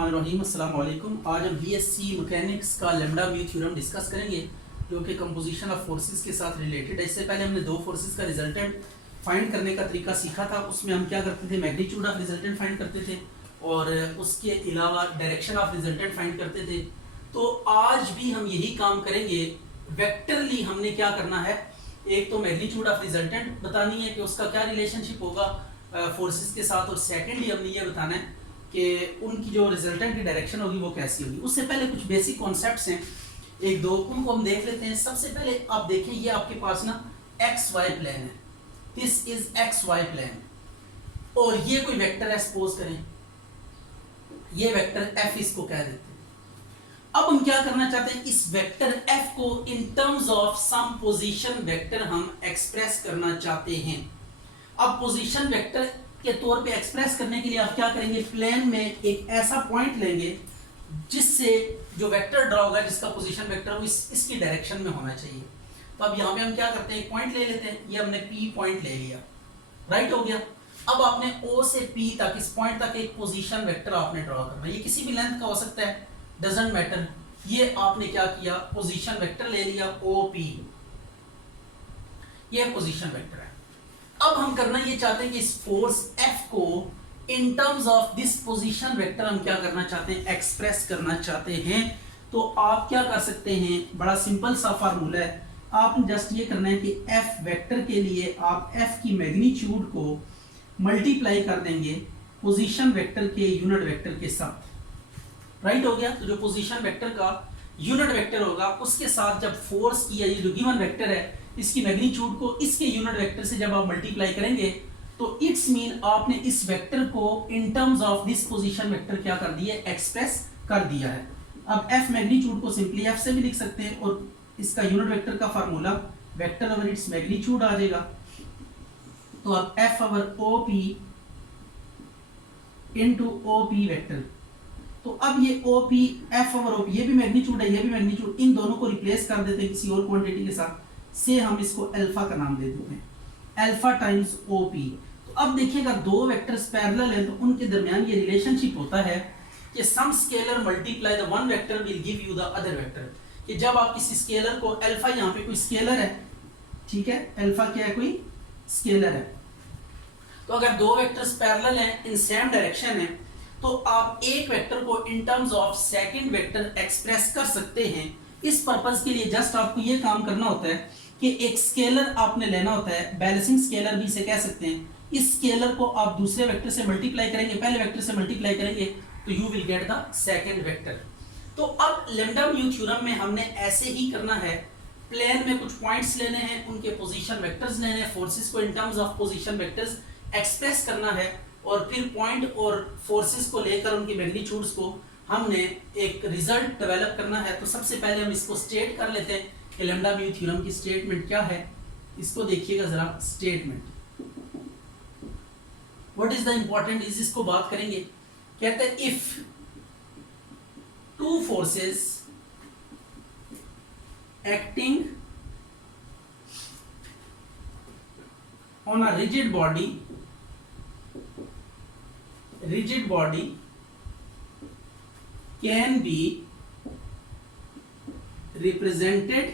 बिस्मिल्लाहिर्रहमानिर्रहीम। अस्सलाम वालेकुम। आज हम बीएससी मैकेनिक्स का लैम्डा म्यू थ्योरम डिस्कस करेंगे जो कि कंपोजिशन ऑफ फोर्सेस के साथ रिलेटेड है। इससे पहले हमने दो फोर्सेस का रिजल्टेंट फाइंड करने का तरीका सीखा था। उसमें हम क्या करते थे, मैग्नीट्यूड ऑफ रिजल्टेंट फाइंड करते थे और उसके अलावा डायरेक्शन ऑफ रिजल्टेंट फाइंड करते थे। तो आज भी हम यही काम करेंगे। वेक्टरली हमने क्या करना है, एक तो मैग्नीट्यूड ऑफ रिजल्टेंट बतानी है कि उसका क्या रिलेशनशिप होगा फोर्सेस के साथ, और सेकेंडली हमने ये बताना है कि उनकी जो रिजल्टेंट की डायरेक्शन होगी वो कैसी होगी। उससे पहले कुछ बेसिक कॉन्सेप्ट्स हैं एक दो, उनको हम देख लेते हैं। सबसे पहले आप देखें, ये आपके पास ना एक्स वाई प्लेन है, this is X Y plane, और ये कोई वेक्टर है, सपोज करें ये वेक्टर एफ इसको कह देते हैं। अब हम क्या करना चाहते हैं, इस वेक्टर एफ को in terms of some position vector हम एक्सप्रेस करना चाहते हैं। अब पोजीशन वेक्टर के तौर पे एक्सप्रेस करने के लिए आप क्या करेंगे, प्लेन में एक ऐसा पॉइंट लेंगे जिससे जो वेक्टर ड्रॉ होगा, जिसका पोजीशन वेक्टर वो इसकी डायरेक्शन में होना चाहिए। तो अब यहाँ पे हम क्या करते हैं, एक पॉइंट ले लेते हैं। ये हमने P पॉइंट ले लिया, राइट हो गया। अब आपने O से P तक, इस पॉइंट तक एक पोजीशन वेक्टर आपने ड्रॉ करना है। ये किसी भी लेंथ का हो सकता है, डजंट मैटर। ये आपने क्या किया, पोजीशन वेक्टर ले लिया OP, ये पोजीशन वेक्टर है। अब हम करना ये चाहते हैं कि इस फोर्स F को in terms of this position vector हम क्या करना चाहते हैं, एक्सप्रेस करना चाहते हैं। तो आप क्या कर सकते हैं, बड़ा सिंपल सा फार्मूला है। आप जस्ट ये करना है कि F वेक्टर के लिए आप F की मैग्नीट्यूड को मल्टीप्लाई कर देंगे पोजीशन वेक्टर के यूनिट वेक्टर के साथ, राइट हो गया। तो जो पोजीशन वेक्टर का यूनिट वेक्टर होगा उसके साथ जब फोर्स की, ये जो गिवन वेक्टर है इसकी मैग्नीट्यूड को इसके यूनिट वेक्टर से जब आप मल्टीप्लाई करेंगे तो इट्स मीन आपने इस वेक्टर को in terms of this position vector क्या कर दिया, एक्सप्रेस कर दिया है। अब F मैग्नीट्यूड को सिंपली F से भी लिख सकते हैं, और इसका यूनिट वेक्टर का formula vector over its magnitude आ जाएगा। तो अब F over OP into OP vector. तो अब ये OP, F ओवर OP, ये भी मैग्नीट्यूड है, ये भी मैग्नीट्यूड, इन दोनों को रिप्लेस कर देते हैं किसी और क्वांटिटी के साथ, से हम इसको अल्फा का नाम दे देते हैं, अल्फा टाइम्स OP। तो अब देखिएगा दो वेक्टर्स पैरेलल हैं तो उनके दरमियान ये रिलेशनशिप होता है कि some scalar multiply the one vector will give you the other vector. कि जब आप किसी स्केलर को, अल्फा यहाँ पे कोई स्केलर है, ठीक है, अल्फा क्या है, कोई स्केलर है। तो अगर दो वेक्टर्स पैरेलल हैं, इन सेम डायरेक्शन है, तो आप एक वेक्टर को in terms of second vector express कर सकते हैं। इस पर्पस के लिए जस्ट आपको ये काम करना होता है कि एक स्केलर आपने लेना होता है, बैलेंसिंग स्केलर भी इसे कह सकते हैं। इस स्केलर को आप दूसरे वेक्टर से मल्टीप्लाई करेंगे, पहले वेक्टर से मल्टीप्लाई करेंगे तो you will get the second vector. तो अब लैम्डा म्यू थ्योरम में हमने ऐसे ही करना है, प्लेन में कुछ पॉइंट्स लेने हैं, उनके पोजीशन वेक्टर्स लेने हैं, फोर्सेस को in terms of position vectors express करना है, और फिर पॉइंट और फोर्सेस को लेकर उनकी मैग्नीट्यूड्स को हमने एक रिजल्ट डेवलप करना है। तो सबसे पहले हम इसको स्टेट कर लेते हैं कि लैम्डा म्यू थ्योरम की स्टेटमेंट क्या है। इसको देखिएगा जरा, statement what is the important is, इसको बात करेंगे। कहते हैं if two forces acting on a rigid body can be represented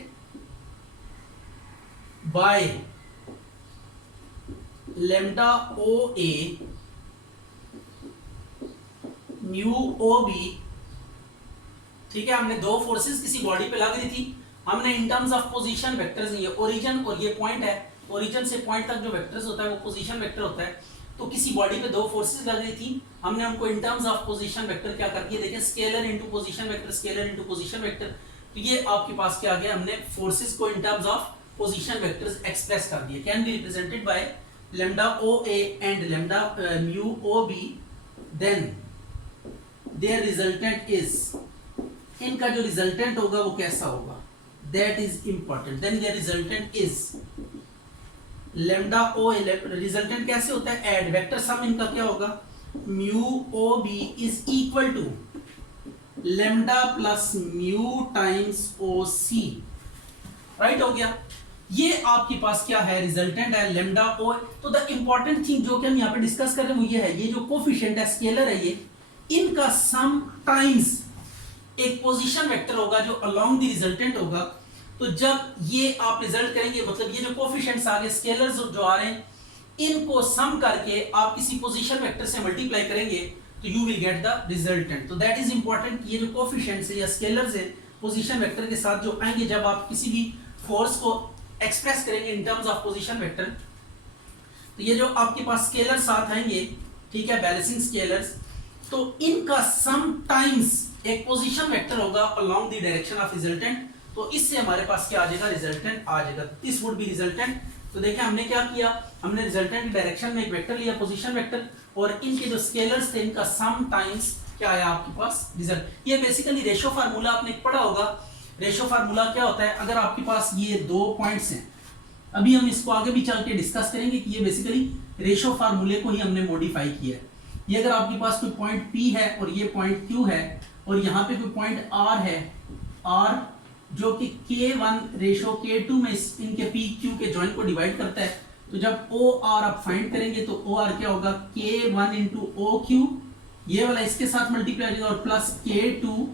by lambda OA mu OB। ठीक है, हमने दो फोर्सेस किसी बॉडी पे लग रही थी, हमने इन टर्म्स ऑफ पोजीशन वेक्टर्स, ये ओरिजिन और ये पॉइंट है, ओरिजिन से पॉइंट तक जो वेक्टर्स होता है वो पोजीशन वेक्टर होता है। तो किसी बॉडी पे दो फोर्सेस लग रही थी, हमने उनको इन टर्म्स ऑफ पोजीशन वेक्टर क्या कर दिया, देखिए scalar into position vector, scalar into position vector. तो ये आपके पास क्या आ गया, हमने फोर्सेस को in terms of position vectors express कर दिया। Can be represented by lambda OA and lambda mu OB, then their resultant is, इनका जो रिजल्टेंट होगा वो कैसा होगा, that is important. Then their resultant is lambda OA, resultant कैसे होता है, ऐड वेक्टर सम इनका क्या होगा, mu OB is equal to lambda plus mu times OC, right हो गया। ये आपके पास क्या है, रिजल्टेंट है लैम्डा ओ। तो द इंपॉर्टेंट थिंग जो कि हम यहाँ पे डिस्कस कर रहे हैं वो ये है, ये जो कोफिशिएंट है, स्केलर है, इनका सम टाइम्स एक पोजीशन वेक्टर होगा जो अलोंग द रिजल्टेंट होगा। तो जब ये आप रिजल्ट करेंगे, मतलब ये जो कोफिशिएंट्स आ गए, स्केलर्स जो आ रहे हैं, इनको सम करके आप किसी पोजीशन वेक्टर से मल्टीप्लाई करेंगे तो you will get the resultant. तो दैट इज इंपॉर्टेंट, ये जो कोफिशिएंट्स है या स्केलर्स है पोजीशन वेक्टर के साथ जो आएंगे जब आप किसी भी फोर्स को एक्सप्रेस करेंगे इन टर्म्स ऑफ पोजीशन वेक्टर, तो ये जो आपके पास स्केलर साथ आएंगे, ठीक है, बैलेंसिंग स्केलर्स, तो इनका सम टाइम्स एक पोजीशन वेक्टर होगा along the direction of resultant. तो इससे हमारे पास क्या आ जाएगा, रिजल्टेंट आ जाएगा। This would be resultant. तो देखिए हमने क्या किया, हमने रिजल्टेंट की डायरेक्शन में एक वेक्टर लिया, पोजीशन वेक्टर, और इनके जो स्केलर्स थे इनका सम टाइम्स क्या आया आपके पास, रिजल्ट। ये बेसिकली रेशो फार्मूला आपने पढ़ा होगा। रेशो फार्मूला क्या होता है, अगर आपके पास ये दो पॉइंट्स हैं, अभी हम इसको आगे भी चल के डिस्कस करेंगे कि ये बेसिकली रेशो फार्मूले को ही हमने मॉडिफाई किया है। ये अगर आपके पास कोई पॉइंट P है और ये पॉइंट Q है और यहाँ पे कोई पॉइंट R है, R जो कि K1 रेशो K2 में इनके PQ के जॉइंट को डिवाइड करता है, तो जब OR आप फाइंड करेंगे तो OR क्या होगा, K1 इंटू OQ, ये वाला इसके साथ मल्टीप्लाई होगा, और प्लस K2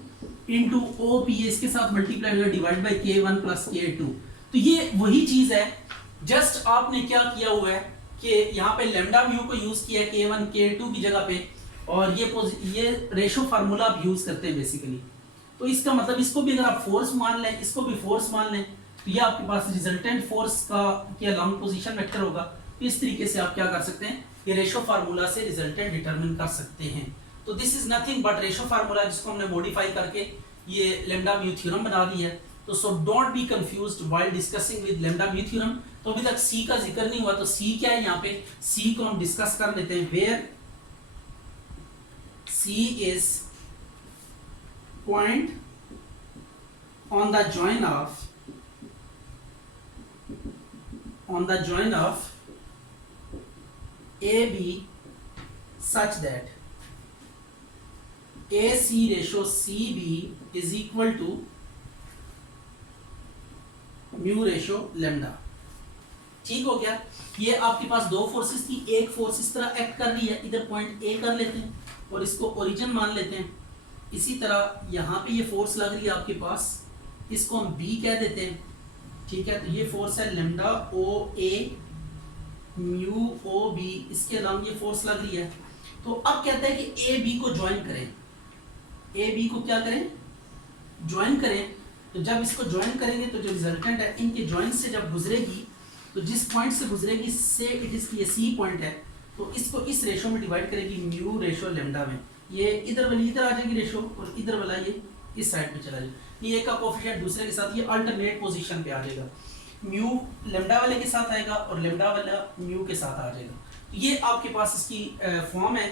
इंटू OP इसके साथ मल्टीप्लाई होगा, divide by K1 plus K2। तो ये वही चीज है, जस्ट आपने क्या किया हुआ है कि यहाँ पे लेमडा म्यू को यूज किया K1 K2 की जगह पे, और ये रेशो फार्मूला आप यूज करते हैं बेसिकली। तो इसका मतलब इसको भी अगर आप फोर्स मान लें, इसको भी फोर्स मान लें, तो ये आपके पास रिजल्टेंट फोर्स का के अलोंग पोजीशन वेक्टर होगा। तो इस तरीके से आप क्या कर सकते हैं, ये रेशो फार्मूला से रिजल्टेंट डिटरमिन कर सकते हैं। तो this is nothing but ratio formula, जिसको हमने मॉडिफाई करके ये लेमडा म्यू थ्योरम बना दिया है। तो so don't be confused while discussing with lambda mu theorem. तो अभी तक सी का जिक्र नहीं हुआ, तो सी क्या है, यहाँ पे सी को हम डिस्कस कर लेते हैं। Where C is point on the join of AB such that AC ratio CB is equal to mu ratio lambda। ठीक हो गया। ये आपके पास दो फोर्सेस थी, एक फोर्स इस तरह एक्ट कर रही है, इधर पॉइंट ए कर लेते हैं और इसको ओरिजिन मान लेते हैं। इसी तरह यहाँ पे ये फोर्स लग रही है आपके पास, इसको हम बी कह देते हैं, ठीक है। तो ये फोर्स है लेमडा ओ ए म्यू ओ बी, इसके अलावा ये फोर्स लग रही है। तो अब कहता है कि ए बी को ज्वाइन करें, ए बी को क्या करें, ज्वाइन करें। तो जब इसको ज्वाइन करेंगे तो जो रिजल्टेंट है इनके ज्वाइन से जब गुजरेगी, तो जिस पॉइंट से गुजरेगी से इट इज ये सी पॉइंट है, तो इसको इस रेशो में डिवाइड करेगी म्यू रेशो लेमडा में। ये इधर वाली इधर आ जाएगी रेशो, और इधर वाला ये इस साइड पे चला जाएगा। ये एक का कोएफिशिएंट दूसरे के साथ ये अल्टरनेट पोजीशन पे आ जाएगा, म्यू लेमडा वाले के साथ आएगा और लेमडा वाला म्यू के साथ आ जाएगा। तो ये आपके पास इसकी फॉर्म है।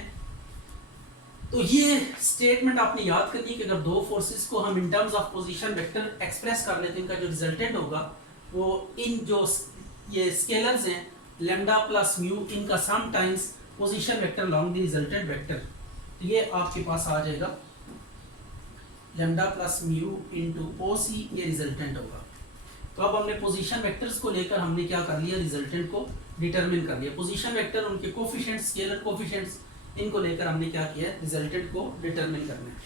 तो ये स्टेटमेंट आपने याद करनी है कि अगर दो फोर्सेस को हम इन terms of position vector express कर लेते हैं, इनका जो रिजल्टेंट होगा वो इन जो ये स्केलर्स हैं लेमडा प्लस म्यू, इनका sum times position vector along the resultant vector. तो ये आपके पास आ जाएगा lambda plus mu into O C, ये रिजल्टेंट होगा। तो अब हमने पोजीशन वेक्टर्स को लेकर हमने क्या कर लिया, रिजल्टेंट को डिटरमिन कर लिया। पोजीशन वेक्टर, उनके कोफिशिएंट्स, स्केलर कोफिशिएंट्स, इनको लेकर हमने क्या किया, रिजल्टेंट को डिटरमिन करना है।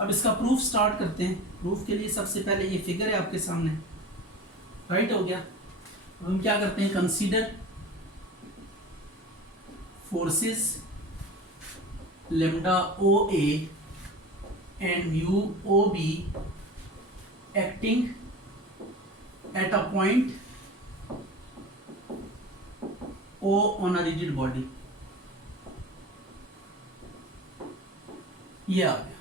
अब इसका प्रूफ स्टार्ट करते हैं। प्रूफ के लिए सबसे पहले ये फिगर है आपके सामने, राइट हो गया। अब हम क्या करते हैं, consider forces lambda O A and mu O B acting at a point O on a rigid body। ये आ गया।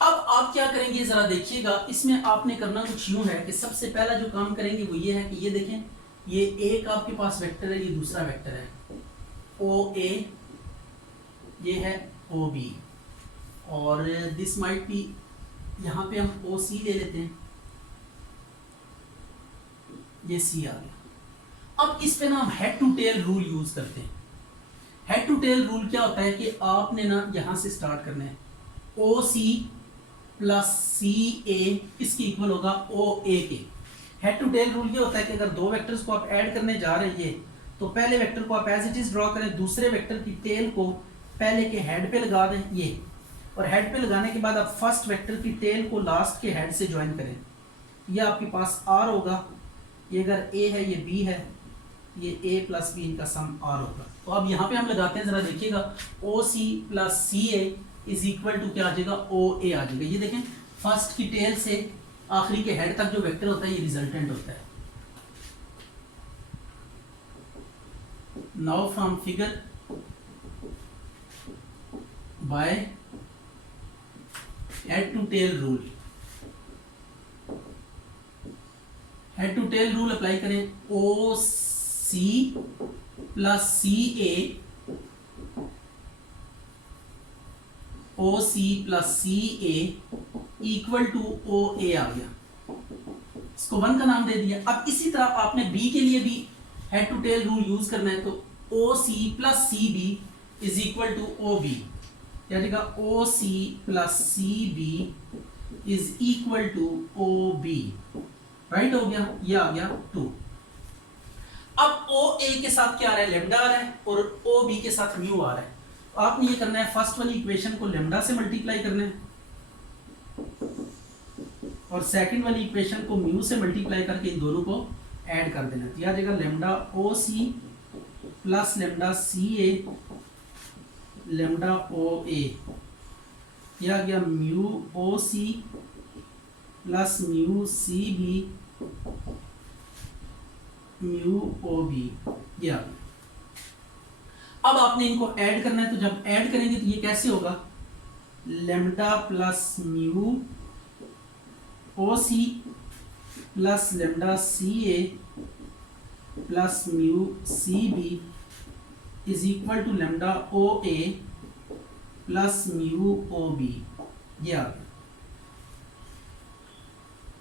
अब आप क्या करेंगे जरा देखिएगा, इसमें आपने करना कुछ यूं है कि सबसे पहला जो काम करेंगे वो ये है कि ये देखें, ये एक आपके पास वेक्टर है, ये दूसरा वेक्टर है ओ ए, ये है ओ बी, और दिस माइट बी, यहां पे हम ओ सी ले लेते हैं, ये सी आ गया। अब इस पे ना हम head to tail rule use करते हैं। हेड टू टेल रूल क्या होता है कि आपने ना यहां से स्टार्ट करना है, ओ सी प्लस सी ए किसकी इक्वल होगा, ओ ए के। हेड टू टेल रूल ये होता है कि अगर दो वेक्टर्स को आप ऐड करने जा रहे हैं, तो पहले वेक्टर को आप एज इट इज ड्रॉ करें, दूसरे वेक्टर की टेल को पहले के हेड पे लगा दें ये, और हेड पे लगाने के बाद आप फर्स्ट वेक्टर की टेल को लास्ट के हेड से ज्वाइन करें। ये आपके पास आर होगा, ये अगर ए है ये बी है, ये ए प्लस बी इनका सम आर होगा। तो अब यहाँ पे हम लगाते हैं, जरा देखिएगा, O C plus C A is equal to क्या आ जाएगा, ओ ए आ जाएगा। ये देखें फर्स्ट की टेल से आखिरी के हेड तक जो वेक्टर होता है ये रिजल्टेंट होता है। Now from figure by head to tail rule, head to tail rule apply करें, O C plus C A, O C plus C A equal to O A आ गया, इसको 1 का नाम दे दिया। अब इसी तरह आपने बी के लिए भी head to tail rule use करना है, तो O C plus C B is equal to O B, क्या जाएगा, O C plus C B is equal to O B, right हो गया, ये आ गया 2। अब ओ ए के साथ क्या आ रहा है, लेमडा आ रहा है, और ओ बी के साथ म्यू आ रहा है। तो आपने ये करना है, फर्स्ट वाली इक्वेशन को लेमडा से मल्टीप्लाई करना है, और सेकंड वाली इक्वेशन को म्यू से मल्टीप्लाई करके इन दोनों को ऐड कर देना। तो यह आ जाएगा lambda O C plus lambda C A lambda O A, यह आ गया mu O C plus mu C B mu O B, ये आ गया। अब आपने इनको ऐड करना है, तो जब ऐड करेंगे तो ये कैसे होगा, lambda plus mu O C plus lambda C A plus mu C B is equal to lambda O A plus mu O B, ये आ गया।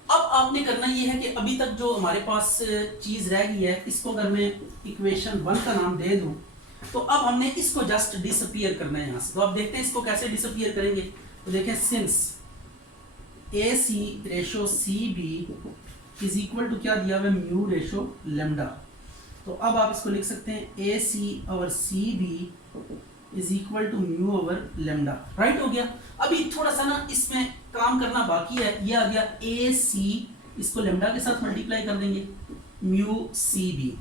अब आपने करना ये है कि अभी तक जो हमारे पास चीज रह गई है, इसको अगर मैं इक्वेशन 1 का नाम दे दूं, तो अब हमने इसको जस्ट डिसअपीयर करना है यहाँ से। तो आप देखते हैं इसको कैसे डिसअपीयर करेंगे। तो देखें, since A C ratio C B is equal to क्या दिया हुआ है, म्यू रेशो लेमडा। तो अब आप इसको लिख सकते हैं A C over C B is equal to mu over lambda, right हो गया। अभी थोड़ा सा ना इसमें काम करना बाकी है। ये आ गया ए सी, इसको लेमडा के साथ मल्टीप्लाई कर देंगे, म्यू सी बी।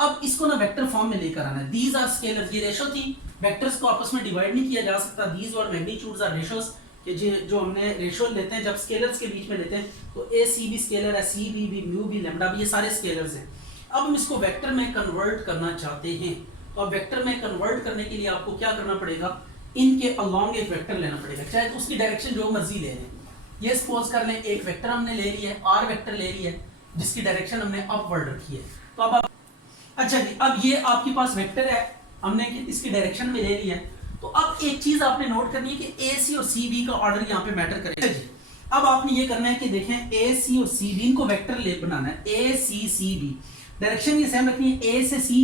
अब इसको ना वेक्टर फॉर्म में लेकर आना है। दीज आर स्केलर्स, ये रेशो थी, वेक्टर्स को आपस में डिवाइड नहीं किया जा सकता। दीज और मैग्नीट्यूड्स आर रेशोस, कि जो हमने रेशो लेते हैं जब स्केलर्स के बीच में लेते हैं, तो ए सी भी स्केलर है, सी बी भी, म्यू भी, लेमडा भी, ये सारे स्केलर्स हैं। अब हम इसको वेक्टर में कन्वर्ट करना चाहते हैं, तो अब वेक्टर में कन्वर्ट करने के लिए आपको क्या करना पड़ेगा, इनके अलोंग एक वेक्टर लेना पड़ेगा, चाहे तो उसकी डायरेक्शन जो मर्जी ले लें। ये सपोज कर लें एक वेक्टर हमने ले लिया है, आर वेक्टर ले लिया है, जिसकी डायरेक्शन हमने अपवर्ड रखी है। तो अब आप, अच्छा जी, अब ये आपके पास वेक्टर है, हमने इसकी डायरेक्शन में ले लिया है। तो अब एक चीज आपने नोट करनी है कि ए सी और सी बी का ऑर्डर यहाँ पे मैटर करेगा जी। अब आपने ये करना है कि देखें ए सी और सी बी को वेक्टर ले बनाना है, ए सी सी बी, डायरेक्शन ये सेम रखनी है, ए से सी,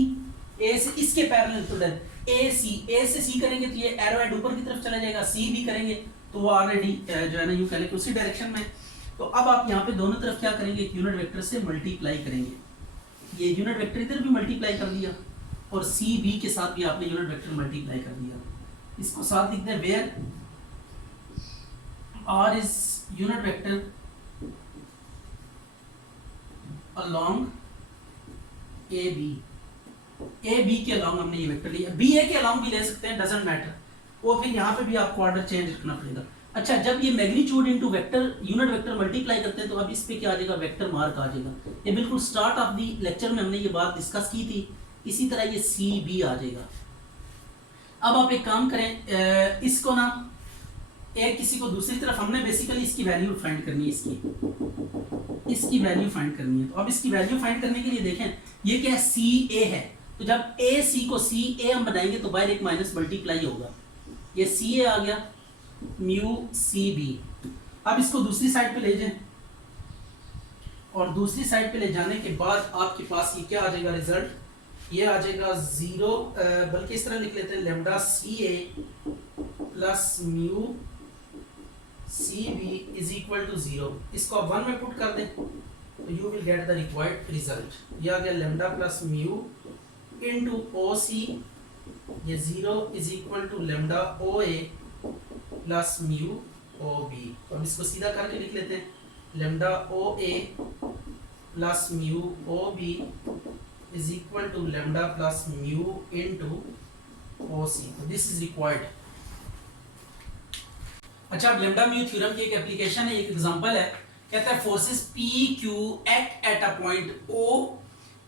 ए से इसके पैरेलल, तो ए से सी करेंगे तो ये एरो हेड ऊपर की तरफ चला जाएगा, सी बी करेंगे तो वो ऑलरेडी जो है ना यूं कह लें उसी डायरेक्शन में। तो अब आप यहाँ पे दोनों तरफ क्या करेंगे, एक यूनिट वेक्टर से मल्टीप्लाई करेंगे। ये यूनिट वेक्टर इधर भी मल्टीप्लाई कर दिया, और सी बी के साथ भी आपने यूनिट वेक्टर मल्टीप्लाई कर दिया। इसको साथ लिखते हैं, where R is unit vector along A B, A B के अलोंग हमने ये वेक्टर लिया, बी ए के अलोंग भी ले सकते हैं, डजंट मैटर। वो फिर यहाँ पे भी आपको ऑर्डर चेंज रखना पड़ेगा। अच्छा, जब ये magnitude into vector unit vector multiply करते हैं, तो अब इस पे क्या आ जाएगा, वेक्टर मार्क आ जाएगा। ये बिल्कुल स्टार्ट ऑफ द लेक्चर में हमने ये बात डिस्कस की थी। इसी तरह ये सी बी आ जाएगा। अब आप एक काम करें, इसको ना एक किसी को दूसरी तरफ, हमने बेसिकली इसकी वैल्यू फाइंड करनी है, इसकी वैल्यू फाइंड करनी है। तो अब इसकी वैल्यू फाइंड करने के लिए देखें, ये क्या है, सी ए है। तो जब ए सी को सी ए हम बनाएंगे तो बाहर एक माइनस मल्टीप्लाई होगा, ये सी ए आ गया, म्यू सी बी। अब इसको दूसरी साइड पे ले जाएं, और दूसरी साइड पे ले जाने के बाद आपके पास ये क्या आ जाएगा, रिजल्ट ये आ जाएगा 0, बल्कि इस तरह लिख लेते हैं, lambda C A plus mu C B is equal to 0। इसको आप 1 में पुट कर दें, तो you will get the required result. ये आ गया lambda plus mu into O C, ये 0 is equal to lambda O A plus mu O B. तो हम इसको सीधा करके लिख लेते हैं, lambda O A plus mu O B is equal to lambda plus mu into O सी। तो दिस इज रिक्वायर्ड। अच्छा, अब लेमडा म्यू थ्योरम की एक एप्लीकेशन है, एक एग्जांपल है। कहता है forces P Q act at a point O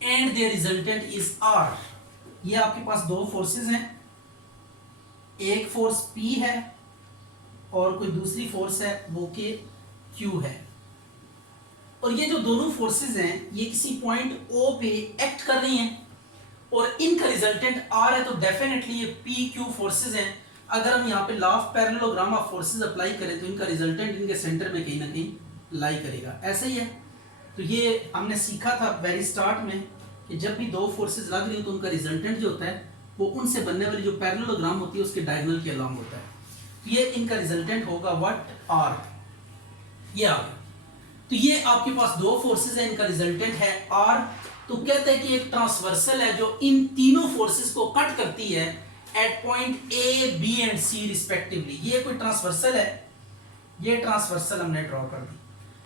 and their resultant is R। ये आपके पास दो फोर्सेस हैं, एक फोर्स P है और कोई दूसरी फोर्स है वो के Q है। और ये जो दोनों फोर्सेस हैं ये किसी पॉइंट O पे एक्ट कर रही हैं और इनका रिजल्टेंट R है। तो डेफिनेटली ये P Q फोर्सेस हैं। अगर हम यहाँ पे law of parallelogram of forces apply करें तो इनका रिजल्टेंट इनके सेंटर में कहीं ना कहीं लाई करेगा, ऐसा ही है। तो ये हमने सीखा था वेरी स्टार्ट में कि जब भी दो फोर्सेस लग रही हो तो उनका रिजल्टेंट जो होता है वो उनसे बनने वाली जो पैरेललोग्राम होती है उसके डायगोनल के अलॉन्ग होता है। तो ये इनका रिजल्टेंट होगा व्हाट, R। ये आ गया। तो ये आपके पास दो फोर्सेस है, इनका रिजल्टेंट है R। तो कहते हैं कि एक ट्रांसवर्सल है जो इन तीनों फोर्सेस को कट करती है at point A, B and C respectively. ये कोई ट्रांसवर्सल है, ये ट्रांसवर्सल हमने ड्रॉ कर दी।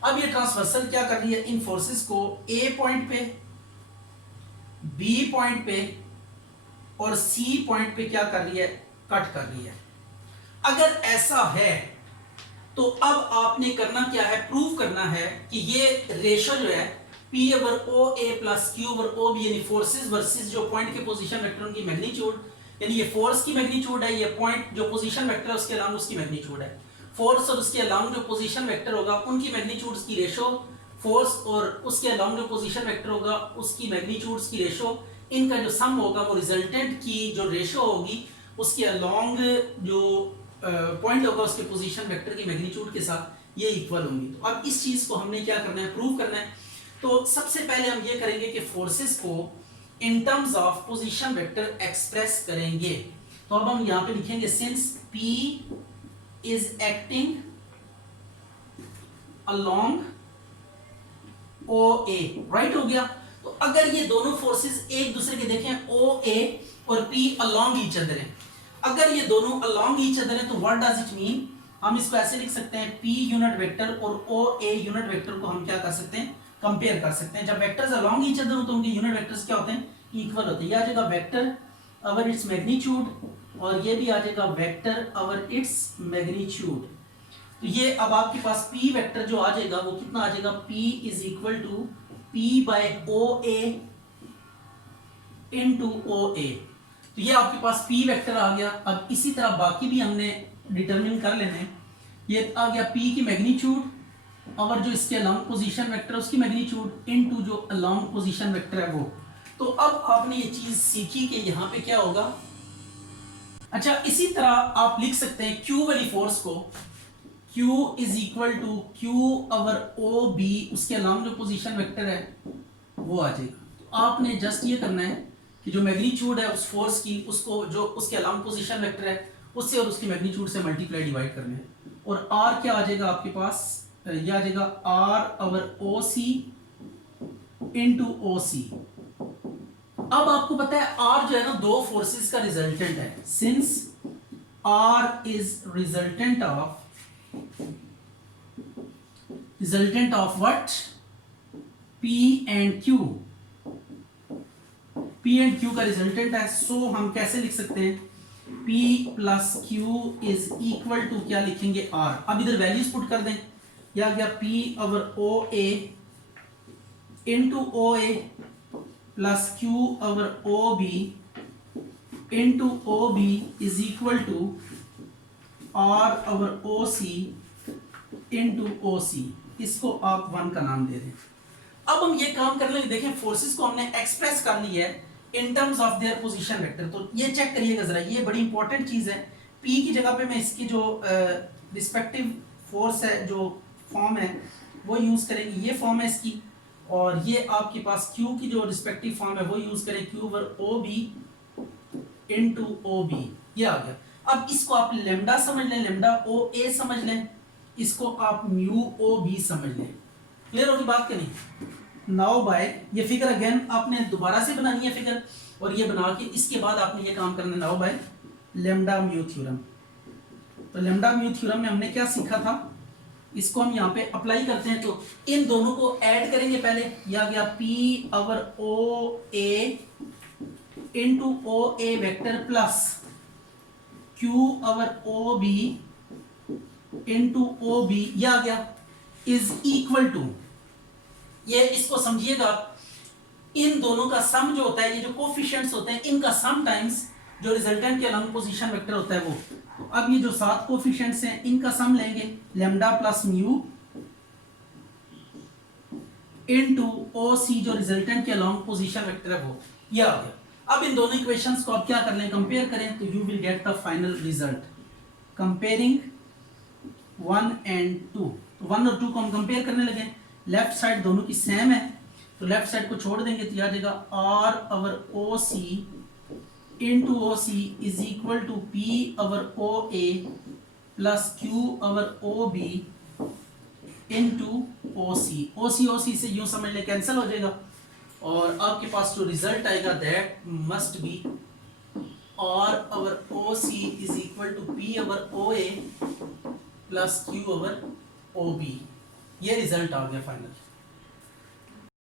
अब ये ट्रांसवर्सल क्या कर रही है, इन फोर्सेस को A पॉइंट पे, B पॉइंट पे और C पॉइंट पे क्या कर रही है, कट कर रही है। अगर ऐसा है तो अब आपने करना क्या है, प्रूव करना है कि ये रेशो जो है P over O A plus Q over O B, यानी फोर्सेस वर्सेस जो पॉइंट के पोजीशन वेक्टर उनकी मैग्नीट्यूड, यानी ये फोर्स की मैग्नीट्यूड है, ये पॉइंट जो पोजीशन वेक्टर है उसके अलांग उसकी मैग्नीट्यूड है। फोर्स और उसके अलांग जो पोजीशन वेक्टर होगा उनकी मैग्नीट्यूड्स की रेशो, फोर्स और उसके अलांग जो पोजीशन वेक्टर होगा उसकी मैग्नीट्यूड्स की रेशो, इनका जो सम होगा वो रिजल्टेंट की जो रेशो होगी उसके अलांग जो पॉइंट होगा उसके पोजीशन वेक्टर की मैग्नीट्यूड के साथ ये इक्वल होंगी। तो अब इस चीज को हमने क्या करना है, प्रूव करना है। तो सबसे पहले हम ये करेंगे कि फोर्सेस को in terms of position vector express करेंगे। तो अब हम यहां पे लिखेंगे since P is acting along OA, right हो गया। तो अगर ये दोनों फोर्सेस एक दूसरे के देखें OA और P along each other है, अगर ये दोनों along each other है तो what does it mean, हम इसको ऐसे लिख सकते हैं P यूनिट वेक्टर और OA यूनिट वेक्टर को हम क्या कर सकते हैं, कंपेयर कर सकते हैं। जब वेक्टर्स along each other हो तो उनके यूनिट वेक्टर्स क्या होते हैं, इक्वल होते हैं। ये आ जाएगा वेक्टर ओवर इट्स मैग्नीट्यूड और ये भी आ जाएगा वेक्टर ओवर इट्स मैग्नीट्यूड। तो ये अब आपके पास P वेक्टर जो आ जाएगा वो कितना आ जाएगा, P is equal to P by OA into OA। तो ये आपके पास P वेक्टर आ गया। अब इसी तरह बाकी भी हमने डिटरमिन कर लेने हैं। ये आ गया P की मैग्नीट्यूड और जो इसके अलोंग पोजीशन वेक्टर है उसकी मैग्नीट्यूड इनटू जो अलोंग पोजीशन वेक्टर है वो। तो अब आपने ये चीज सीखी कि यहाँ पे क्या होगा। अच्छा, इसी तरह आप लिख सकते हैं Q वाली फोर्स को Q is equal to Q over OB, उसके अलावा जो पोजीशन वेक्टर है वो आ जाएगा। तो आपने जस्ट ये करना है कि जो मैग्नीट्यूड है उस फोर्स की उसको जो उसके अलावा पोजीशन वेक्टर है उससे और उसकी मैग्नीट्यूड से मल्टीप्लाई डिवाइड करना है। और R क्या आ जाएगा आपके पास, ये आ जाएगा R over OC into OC। अब आपको पता है R जो है ना दो फोर्सेस का रिजल्टेंट है। Since R is resultant of what, P and Q, P and Q का रिजल्टेंट है। सो हम कैसे लिख सकते हैं, P plus Q is equal to क्या लिखेंगे, R। अब इधर वैल्यूज पुट कर दें, यह आ गया P over OA into OA plus Q over OB into OB is equal to R over OC into OC। इसको आप 1 का नाम दे दें। अब हम ये काम कर लेंगे, देखें फोर्सेस को हमने एक्सप्रेस कर ली है इन terms of their position vector. तो ये चेक करिएगा जरा, ये बड़ी इंपॉर्टेंट चीज है। P की जगह पे मैं इसकी जो रिस्पेक्टिव फोर्स है, जो फॉर्म है वो यूज करेंगे, ये फॉर्म है इसकी। और ये आपके पास Q की जो रिस्पेक्टिव फॉर्म है वो यूज करें Q over OB into OB। ये आ गया। अब इसको आप लेमडा समझ लें, लेमडा OA समझ लें, इसको आप म्यू OB समझ लें। क्लियर होगी बात कि नहीं। नाउ बाय, ये फिगर अगेन आपने दोबारा से बनानी है फिगर, और ये बना के इसके बाद आपने ये काम करना है now by lambda mu theorem. तो लेम्डा म्यू थ्योरम में हमने क्या सीखा था, इसको हम यहाँ पे अप्लाई करते हैं। तो इन दोनों को ऐड करेंगे पहले, यह आ गया P over O A into O A vector plus Q over O B into O B, यह आ गया इज इक्वल टू, ये इसको समझिएगा, इन दोनों का सम जो होता है, ये जो कोफिशिएंट्स होते हैं इनका सम टाइम्स जो रिजल्टेंट के अलॉन्ग पोजीशन वेक्टर होता है वो। तो अब ये जो 7 कोफिशिएंट्स हैं इनका सम लेंगे, lambda plus mu into O सी जो रिजल्टेंट के अलॉन्ग पोजीशन वेक्टर है वो, ये आ गया। अब इन दोनों इक्वेशंस को आप क्या कर लें, कंपेयर करें, तो you will get the final result comparing 1 and 2। तो 1 और 2 को हम कंपेयर करने लगे, लेफ्ट साइड दोनों की सेम है, तो लेफ्ट साइड को छोड़ देंगे तो आ जाएगा R over O C into O C is equal to P over O A plus Q over O B into O C से यूं समझ ले कैंसिल हो जाएगा, और आपके पास जो रिजल्ट आएगा that must be R over O C is equal to P over O A plus Q over O B. ये रिजल्ट आ गया फाइनल।